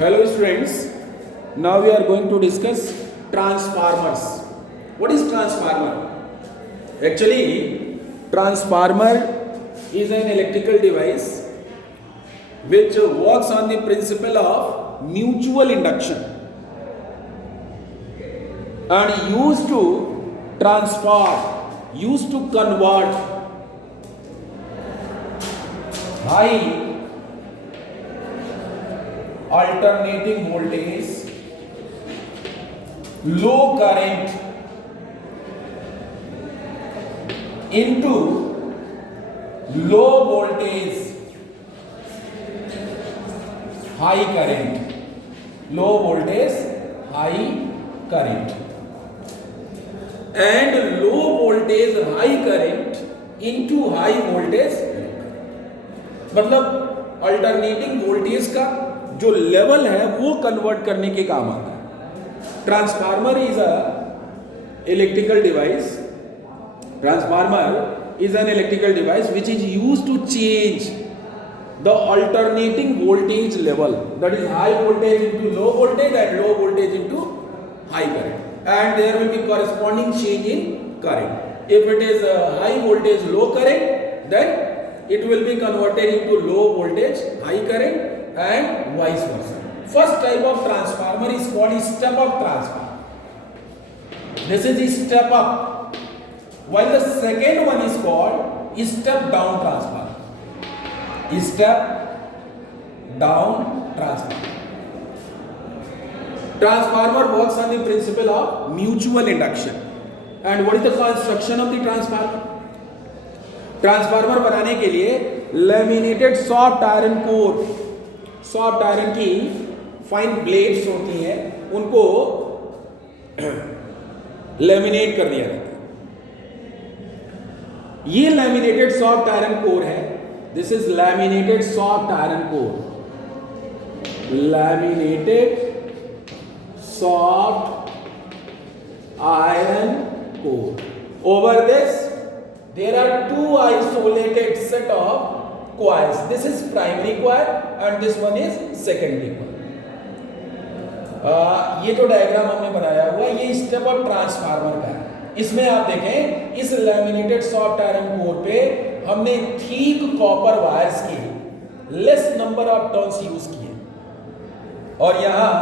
Hello students, now we are going to discuss transformers. What is transformer? Actually, transformer is an electrical device which works on the principle of mutual induction and used to transform, used to convert high alternating voltage, low current into low voltage, high current, low voltage, high current, and low voltage, high current into high voltage. मतलब alternating voltage का जो level है वो convert करने के काम आता है. Transformer is a electrical device. Transformer is an electrical device which is used to change the alternating voltage level, that is high voltage into low voltage and low voltage into high current, and there will be corresponding change in current. If it is high voltage low current, then it will be converted into low voltage high current and vice versa. First type of transformer is called step up transformer. This is the step up, while the second one is called step down transformer. Step down transformer. Transformer works on the principle of mutual induction. And what is the construction of the transformer? Transformer बनाने के लिए laminated soft iron core, soft iron की fine blades होती हैं, उनको laminate कर दिया जाता है. ये लैमिनेटेड सॉफ्ट आयरन कोर है. This is laminated soft iron core. Laminated soft iron core. Over this there are two isolated set of coils. This is primary coil and this one is secondary coil. ये जो diagram हमने बनाया हुआ ये step up transformer का है. इसमें आप देखें इस लैमिनेटेड सॉफ्ट आयरन कोर पे हमने थिक कॉपर वायर्स के less number of turns use किए और यहाँ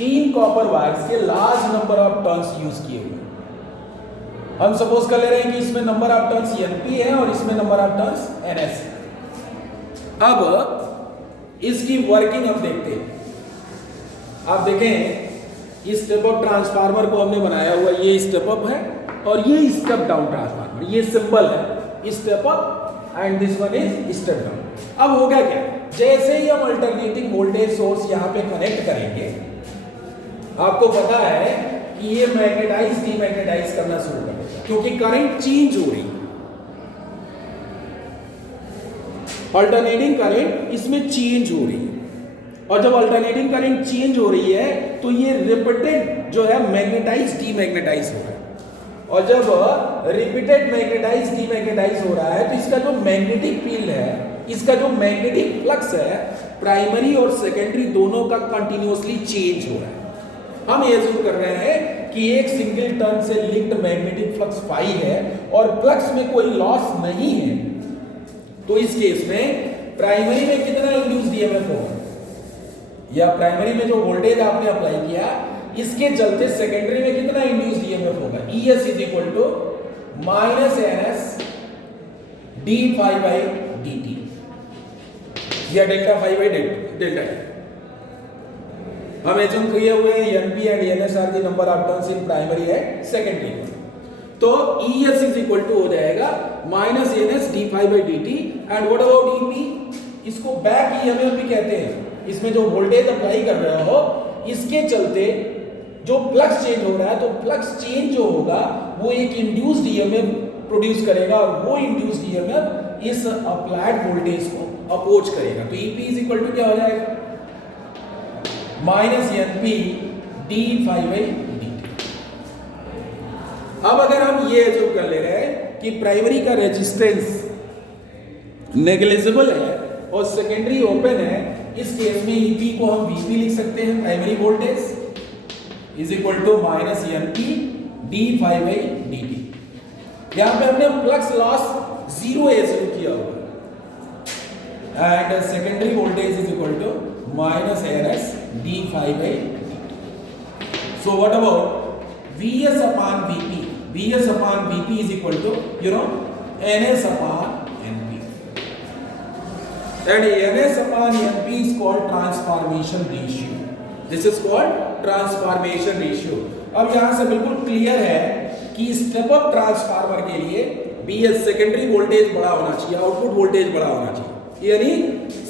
थिन कॉपर वायर्स के large number of turns use किए हुए. हम सपोज कर ले रहे हैं कि इसमें नंबर ऑफ टर्न्स NP है और इसमें नंबर ऑफ टर्न्स NS है. अब इसकी वर्किंग हम देखते हैं. आप देखें इस स्टेप अप ट्रांसफार्मर को हमने बनाया हुआ, ये स्टेप अप है और ये स्टेप डाउन ट्रांसफार्मर. ये सिंबल है step up and this one is step down. अब होगा क्या, जैसे ही हम अल्टरनेटिंग वोल्टेज सोर्स यहाँ पे कनेक्ट करेंगे, आपको पता है कि ये मैग्नेटाइज डीमैग्नेटाइज करना शुरू कर देगा क्योंकि करंट चेंज हो रही है. अल्टरनेटिंग करंट इसमें चेंज हो रही है और जब अल्टरनेटिंग करंट चेंज हो रही है तो ये रिपीटेड जो है मैग्नेटाइज डीमैग्नेटाइज हो रहा है. और जब रिपीटेड मैग्नेटाइज डीमैग्नेटाइज हो रहा है तो इसका जो मैग्नेटिक फील्ड है, इसका जो मैग्नेटिक फ्लक्स है, प्राइमरी और सेकेंडरी दोनों का कंटिन्यूअसली चेंज हो रहा है. हम ये एज्यूम कर रहे हैं कि एक सिंगल टर्न से लिंक्ड मैग्नेटिक फ्लक्स फाई है और फ्लक्स में कोई लॉस नहीं है, तो इस केस में प्राइमरी में कितना इंड्यूस्ड ईएमएफ होगा या प्राइमरी में जो वोल्टेज आपने अप्लाई किया इसके चलते सेकेंडरी में कितना इंड्यूस्ड ईएमएफ होगा. ES is equal to -NS d∅dt या delta phi by delta T. हम एज्यूम किए हुए हैं NP and NS are the number of turns in primary and secondary. तो ES इज इक्वल टू हो जाएगा -NS d∅dt and what about EP, इसको back EMF भी कहते हैं. इसमें जो वोल्टेज अप्लाई कर रहे हो इसके चलते जो फ्लक्स चेंज हो रहा है, तो फ्लक्स चेंज जो होगा वो एक इंड्यूस्ड EMF प्रोड्यूस करेगा और वो इंड्यूस्ड EMF इस अप्लाइड वोल्टेज को अपोज करेगा. तो EP इज इक्वल टू क्या हो जाएगा, -NP d∅dt. अब अगर हम ये एज्यूम कर ले रहे हैं कि प्राइमरी का रेजिस्टेंस नेग्लिजिबल है और सेकेंडरी ओपन है, इस केस में EP को हम VP लिख सकते हैं, primary voltage is equal to minus NP d∅dt। यहाँ पे हमने फ्लक्स लॉस 0 एज्यूम किया हुआ and secondary voltage is equal to minus NS d∅dt। So what about VS upon VP? VS upon VP is equal to NS upon NP, and NS upon NP is called transformation ratio. This is called transformation ratio. अब यहाँ से बिल्कुल clear है कि step up transformer के लिए BS secondary voltage बड़ा होना चाहिए, आउटपुट वोल्टेज बड़ा होना चाहिए, यानी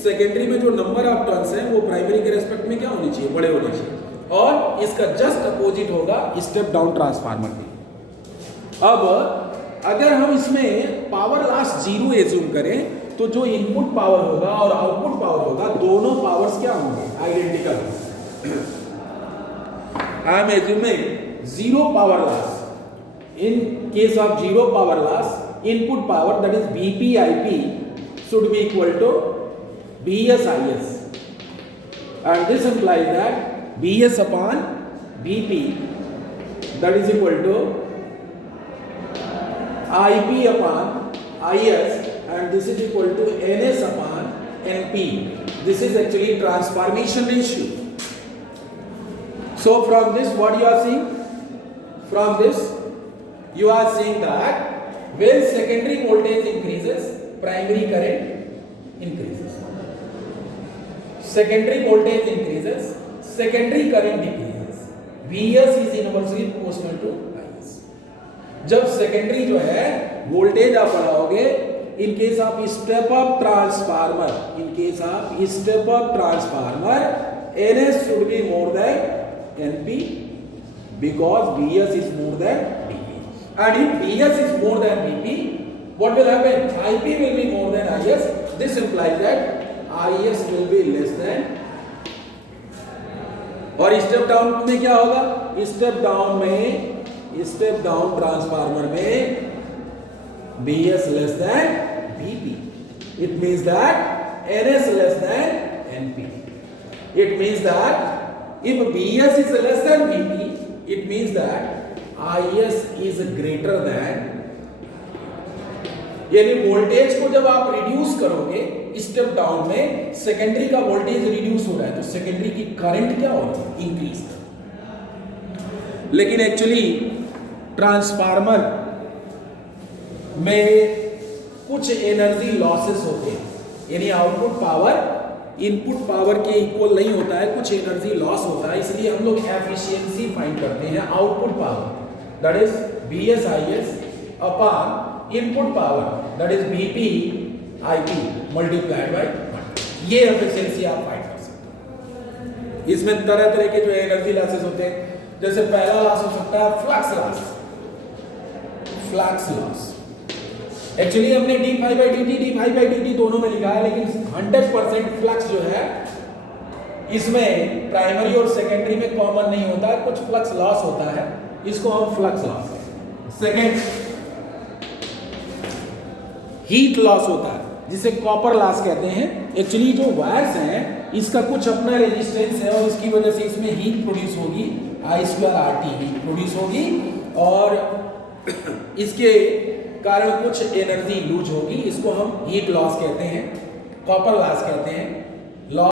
सेकेंडरी में जो नंबर ऑफ टर्न्स हैं वो प्राइमरी के रेस्पेक्ट में क्या होने चाहिए, बड़े होने चाहिए, और इसका जस्ट अपोजिट होगा स्टेप डाउन ट्रांसफार्मर में। अब अगर हम इसमें पावर लॉस 0 एज्यूम करें तो जो इनपुट पावर होगा और आउटपुट पावर होगा, दोनों पावर्स क्या होंगे, identical. I am assuming 0 power loss. In case of 0 power loss, input power that is VP/IP should be equal to VS/IS, and this implies that BS upon BP that is equal to IP upon IS, and this is equal to NS upon NP. This is actually transformation ratio. So from this what you are seeing? From this you are seeing that when secondary voltage increases, primary current increases. Secondary voltage increases, secondary current decreases. VS is inversely proportional to IS. जब secondary जो है voltage आप बढ़ाओगे, in case of step up transformer, NS should be more than NP because VS is more than BP. And if VS is more than BP, what will happen? IP will be more than IS. This implies that IS will be less than, और step down में क्या होगा, step down transformer में BS less than BP. It means that NS less than NP. It means that if BS is less than BP, it means that IS is greater than, यानी voltage को जब आप reduce करोगे step down में, secondary का voltage reduce हो रहा है तो सेकेंडरी की करंट क्या होगी, इंक्रीज। लेकिन एक्चुअली ट्रांसफार्मर में कुछ एनर्जी लॉसेस होते हैं, यानी आउटपुट पावर इनपुट पावर के इक्वल नहीं होता है, कुछ एनर्जी लॉस होता है, इसलिए हम लोग एफिशिएंसी फाइंड करते हैं output power that is BS/IS upon input power that is BP/IP multiplied by 1। ये एफिशिएंसी आप फाइंड कर सकते हैं। इसमें तरह तरह के जो एनर्जी लॉसेस होते हैं, जैसे पहला लॉस हो सकता है फ्लक्स लॉस। एक्चुअली हमने d∅dt दोनों में लिखा है, लेकिन 100% फ्लक्स जो है इसमें प्राइमरी और सेकेंडरी में कॉमन नहीं होता है, कुछ फ्लक्स लॉस होता है, इसको हम फ्लक्स लॉस कहते हैं। सेकेंड हीट लॉस होता है जिसे कॉपर लॉस कहते हैं। एक्चुअली जो वायर्स हैं इसका कुछ अपना रेजिस्टेंस है और इसकी वजह से इसमें हीट प्रोड्यूस होगी, I²RT हीट प्रोड्यूस होगी, और इसके कारण कुछ एनर्जी लूज होगी, इसको हम हीट लॉस कहते हैं, कॉपर लॉस कहते हैं।